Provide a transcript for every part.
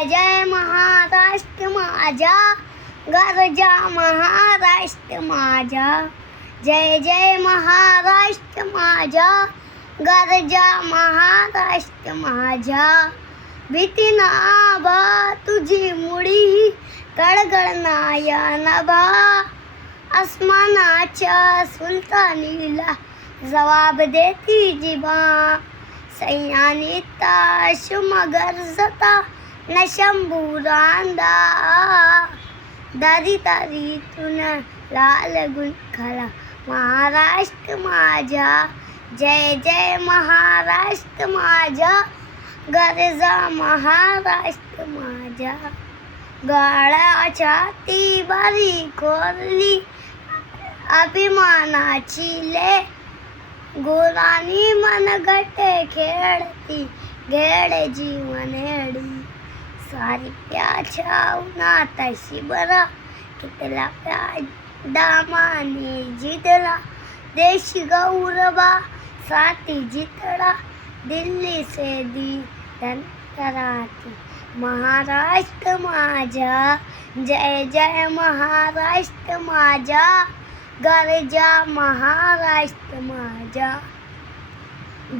जय जय महाराष्ट्र माझा, गरजा महाराष्ट्र माझा. जय जय महाराष्ट्र माझा, गरजा महाराष्ट्र माझा. भीती नाभा तुझी मुडी, गडगडणाय नभा. आसमानाच्या सुलतानीला जवाब देती जिभा. सैन्यानीता शुमगर्जता न शंभूरांदा. दारी दारीतून लाल गुंखाला महाराष्ट्र माझा. जय जय महाराष्ट्र माझा, गरजा महाराष्ट्र माझा. गाळाच्या ती बारी कोरली अभिमानाची ले. गुरानी मनगटे खेळती घेडे जीवनेडी. सारी प्याच्या उन्हात शिबरा, कितला प्या दामाने जितला. देशी गौरवा साथी जितडा, दिल्ली से दी धनकराती महाराष्ट्र माझा. जय जय महाराष्ट्र माझा, गरजा महाराष्ट्र माझा.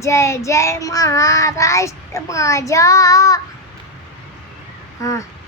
जय जय महाराष्ट्र माझा. हां.